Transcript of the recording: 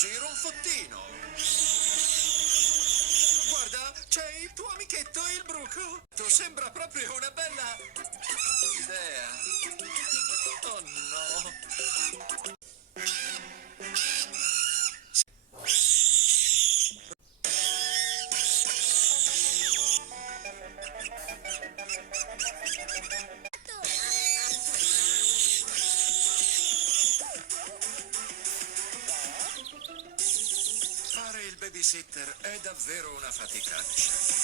così ronfottino. Guarda, c'è il tuo amichetto, il bruco. Sembra proprio una bella idea. Oh no. Fare il babysitter è davvero una faticaccia.